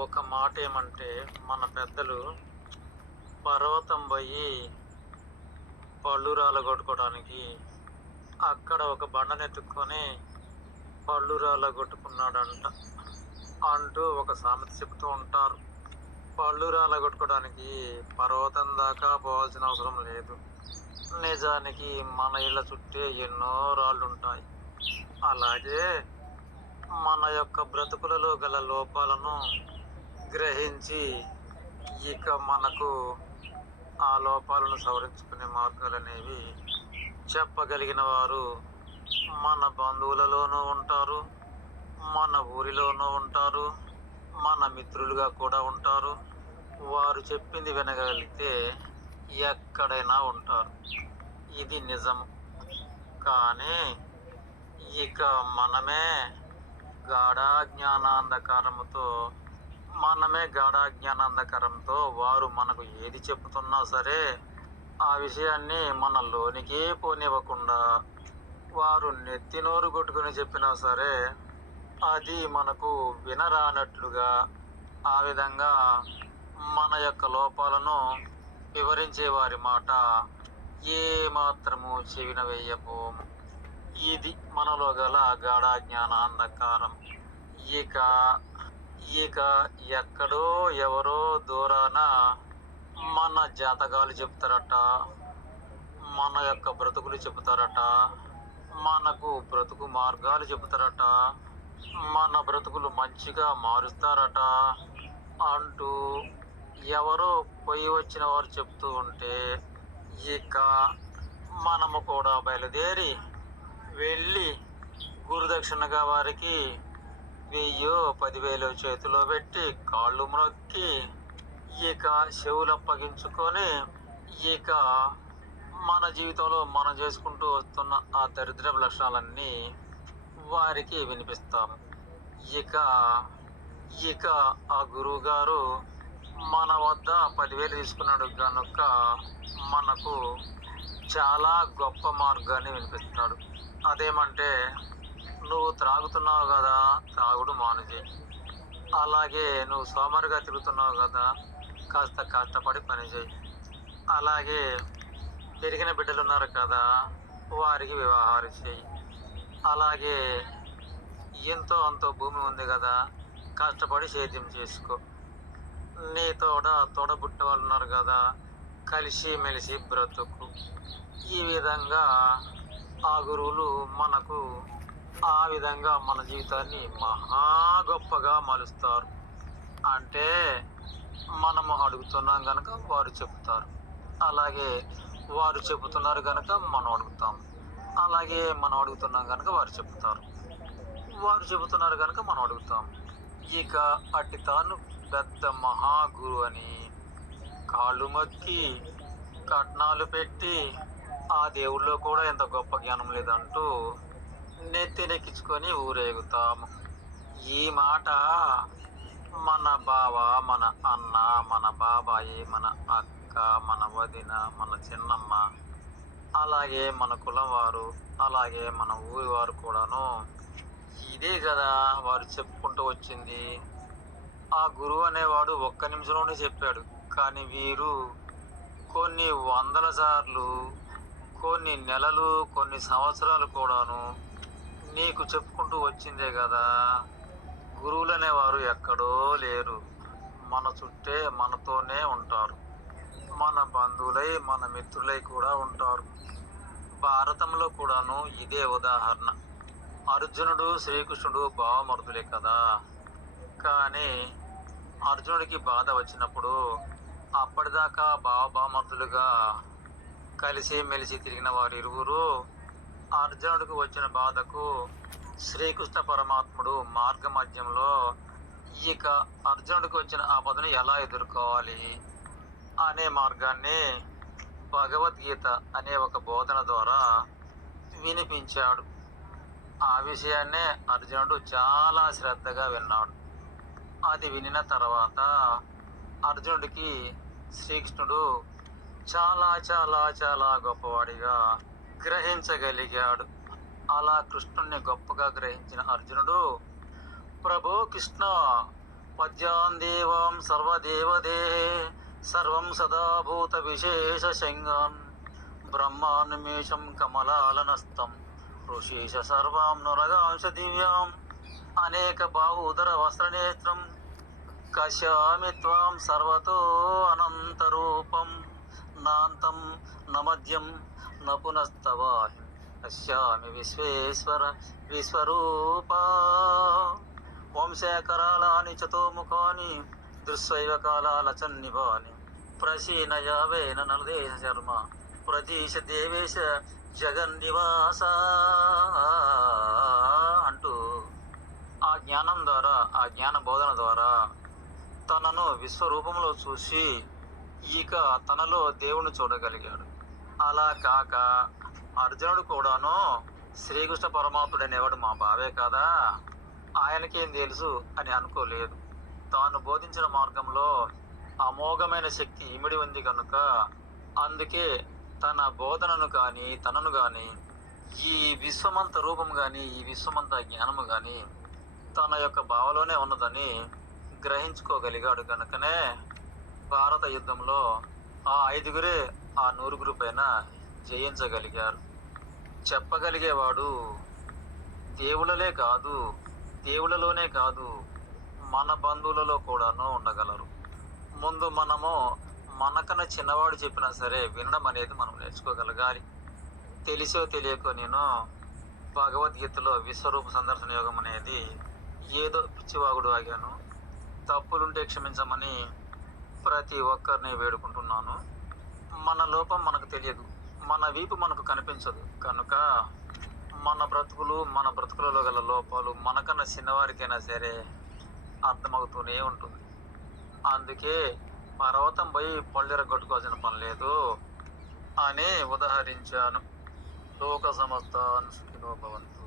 ఒక మాట ఏమంటే మన పెద్దలు పర్వతం పోయి పళ్ళు రాలగొట్టుకోవడానికి అక్కడ ఒక బండనెత్తుక్కొని పళ్ళు రాలగొట్టుకున్నాడంట అంటూ ఒక సామెత చెప్తూ ఉంటారు. పళ్ళు రాలగొట్టుకోవడానికి పర్వతం దాకా పోవాల్సిన అవసరం లేదు. నిజానికి మన ఇళ్ళ చుట్టే ఎన్నో రాళ్ళు ఉంటాయి అలాగే మన యొక్క బ్రతుకులలో గల లోపాలను గ్రహించి ఇక మనకు ఆ లోపాలను సవరించుకునే మార్గాలు అనేవి చెప్పగలిగిన వారు మన బంధువులలోనూ ఉంటారు మన ఊరిలోనూ ఉంటారు మన మిత్రులుగా కూడా ఉంటారు. వారు చెప్పింది వినగలిగితే ఎక్కడైనా ఉంటారు. ఇది నిజం. కానీ ఇక మనమే గాఢాజ్ఞానాంధకారముతో మనమే గాఢాజ్ఞానాంధకారంతో వారు మనకు ఏది చెప్తున్నా సరే ఆ విషయాన్ని మనలోనికి పోనివ్వకుండా వారు నెత్తి నోరు కొట్టుకుని చెప్పినా సరే అది మనకు వినరానట్లుగా ఆ విధంగా మన యొక్క లోపాలను వివరించే వారి మాట ఏ మాత్రము చెవిన వేయబోము. ఇది మనలో గల గాఢ జ్ఞానాంధకారం ఇక ఇక ఎక్కడో ఎవరో దూరాన మన జాతకాలు చెప్తారట మన యొక్క బ్రతుకులు చెబుతారట మనకు బ్రతుకు మార్గాలు చెబుతారట మన బ్రతుకులు మంచిగా మారుస్తారట అంటూ ఎవరో పోయి వచ్చిన వారు చెప్తూ ఉంటే ఇక మనము కూడా బయలుదేరి వెళ్ళి గురుదక్షిణగా వారికి వెయ్యో పదివేలు చేతిలో పెట్టి కాళ్ళు మ్రొక్కి ఇక చెవులు అప్పగించుకొని ఇక మన జీవితంలో మనం చేసుకుంటూ వస్తున్న ఆ దరిద్ర లక్షణాలన్నీ వారికి వినిపిస్తాం. ఇక ఇక ఆ గురువు గారు మన వద్ద పదివేలు తీసుకున్నాడు కనుక మనకు చాలా గొప్ప మార్గాన్ని వినిపిస్తాడు అదేమంటే నువ్వు త్రాగుతున్నావు కదా త్రాగుడు మానుజే అలాగే నువ్వు సోమరుగా తిరుగుతున్నావు కదా కాస్త కష్టపడి పనిచేయి. అలాగే పెరిగిన బిడ్డలు ఉన్నారు కదా వారికి వివాహాలు చేయి. అలాగే ఎంతో అంతో భూమి ఉంది కదా కష్టపడి సేద్యం చేసుకో. నీ తోడ తోడబుట్ట వాళ్ళు ఉన్నారు కదా కలిసి మెలిసి బ్రతుకు. ఈ విధంగా ఆ గురువులు మనకు ఆ విధంగా మన జీవితాన్ని మహా గొప్పగా మలుస్తారు. అంటే మనము అడుగుతున్నాం కనుక వారు చెప్తారు అలాగే వారు చెబుతున్నారు కనుక మనం అడుగుతాం. అలాగే మనం అడుగుతున్నాం కనుక వారు చెప్తారు వారు చెబుతున్నారు కనుక మనం అడుగుతాం. ఇక అట్టి తాను పెద్ద మహాగురు అని కాళ్ళు మొక్కి కట్నాలు పెట్టి ఆ దేవుళ్ళో కూడా ఎంత గొప్ప జ్ఞానం లేదంటూ నెత్తినెక్కించుకొని ఊరేగుతాము. ఈ మాట మన బావ మన అన్న మన బాబాయి మన అక్క మన వదిన మన చిన్నమ్మ అలాగే మన కులం వారు అలాగే మన ఊరి వారు కూడాను ఇదే కదా వారు చెప్పుకుంటూ వచ్చింది. ఆ గురువు అనేవాడు ఒక్క నిమిషంలోనే చెప్పాడు. కానీ వీరు కొన్ని వందల సార్లు కొన్ని నెలలు కొన్ని సంవత్సరాలు కూడాను నీకు చెప్పుకుంటూ వచ్చిందే కదా. గురువులనే వారు ఎక్కడో లేరు. మన చుట్టే మనతోనే ఉంటారు. మన బంధువులై మన మిత్రులై కూడా ఉంటారు. భారతంలో కూడాను ఇదే ఉదాహరణ. అర్జునుడు శ్రీకృష్ణుడు భావమరుదులే కదా. కానీ అర్జునుడికి బాధ వచ్చినప్పుడు అప్పటిదాకా భావభామర్థులుగా కలిసి మెలిసి తిరిగిన వారు ఇరువురు అర్జునుడికి వచ్చిన బాధకు శ్రీకృష్ణ పరమాత్ముడు మార్గ మధ్యంలో ఇక అర్జునుడికి వచ్చిన ఆపదను ఎలా ఎదుర్కోవాలి అనే మార్గాన్ని భగవద్గీత అనే ఒక బోధన ద్వారా వినిపించాడు. ఆ విషయాన్నే అర్జునుడు చాలా శ్రద్ధగా విన్నాడు. అది వినిన తర్వాత అర్జునుడికి శ్రీకృష్ణుడు చాలా చాలా చాలా గొప్పవాడిగా గ్రహించగలిగాడు. అలా కృష్ణుణ్ణి గొప్పగా గ్రహించిన అర్జునుడు ప్రభు కృష్ణ పద్యాన్ దేవం సర్వదేవదే సర్వం సదాభూత విశేష శంగాన్ బ్రహ్మాన్మేషం కమలాలనస్తం ఋషీష సర్వాం నురగాంశ దివ్యాం అనేక బాహుదర వస్త్రనేత్రం కశ్యామి త్వాం సర్వతో అనంతరూపం నాంతం నమద్యం న పశ్యామి విశ్వేశ్వర విశ్వరూపా వంశకరాళాని చతోముఖాని దృశ్వైవ కాలాల చన్నివాని ప్రసీనయావేన నలదేశ శర్మ ప్రదీశ దేవేశ జగన్నివాస అంటూ ఆ జ్ఞానం ద్వారా ఆ జ్ఞాన బోధన ద్వారా తనను విశ్వరూపంలో చూసి ఇక తనలో దేవుని చూడగలిగాడు. అలా కాక అర్జునుడు కూడాను శ్రీకృష్ణ పరమాత్ముడు అనేవాడు మా బావే కదా? ఆయనకేం తెలుసు అని అనుకోలేదు. తాను బోధించిన మార్గంలో అమోఘమైన శక్తి ఇమిడి ఉంది కనుక అందుకే తన బోధనను కానీ తనను కానీ ఈ విశ్వమంత రూపం కానీ ఈ విశ్వమంత జ్ఞానము కానీ తన యొక్క భావలోనే ఉన్నదని గ్రహించుకోగలిగాడు కనుకనే భారత యుద్ధంలో ఆ ఐదుగురే ఆ నూరుగురు పైన జయించగలిగారు. చెప్పగలిగేవాడు దేవుళ్ళలే కాదు దేవుళ్ళలోనే కాదు మన బంధువులలో కూడాను ఉండగలరు. ముందు మనము మనకన్నా చిన్నవాడు చెప్పినా సరే వినడం అనేది మనం నేర్చుకోగలగాలి. తెలిసో తెలియకో నేను భగవద్గీతలో విశ్వరూప సందర్శన యోగం అనేది ఏదో పిచ్చివాగుడు ఆగాను. తప్పులుంటే క్షమించమని ప్రతి ఒక్కరిని వేడుకుంటున్నాను. మన లోపం మనకు తెలియదు. మన వీపు మనకు కనిపించదు. కనుక మన బ్రతుకులు మన బ్రతుకులలో గల లోపాలు మనకన్నా చిన్నవారికైనా సరే అర్థమవుతూనే ఉంటుంది. అందుకే పర్వతం పోయి పళ్ళెర కొట్టుకోవాల్సిన పని లేదు అని ఉదహరించాను. లోక సమస్త సుఖినో భవంతు.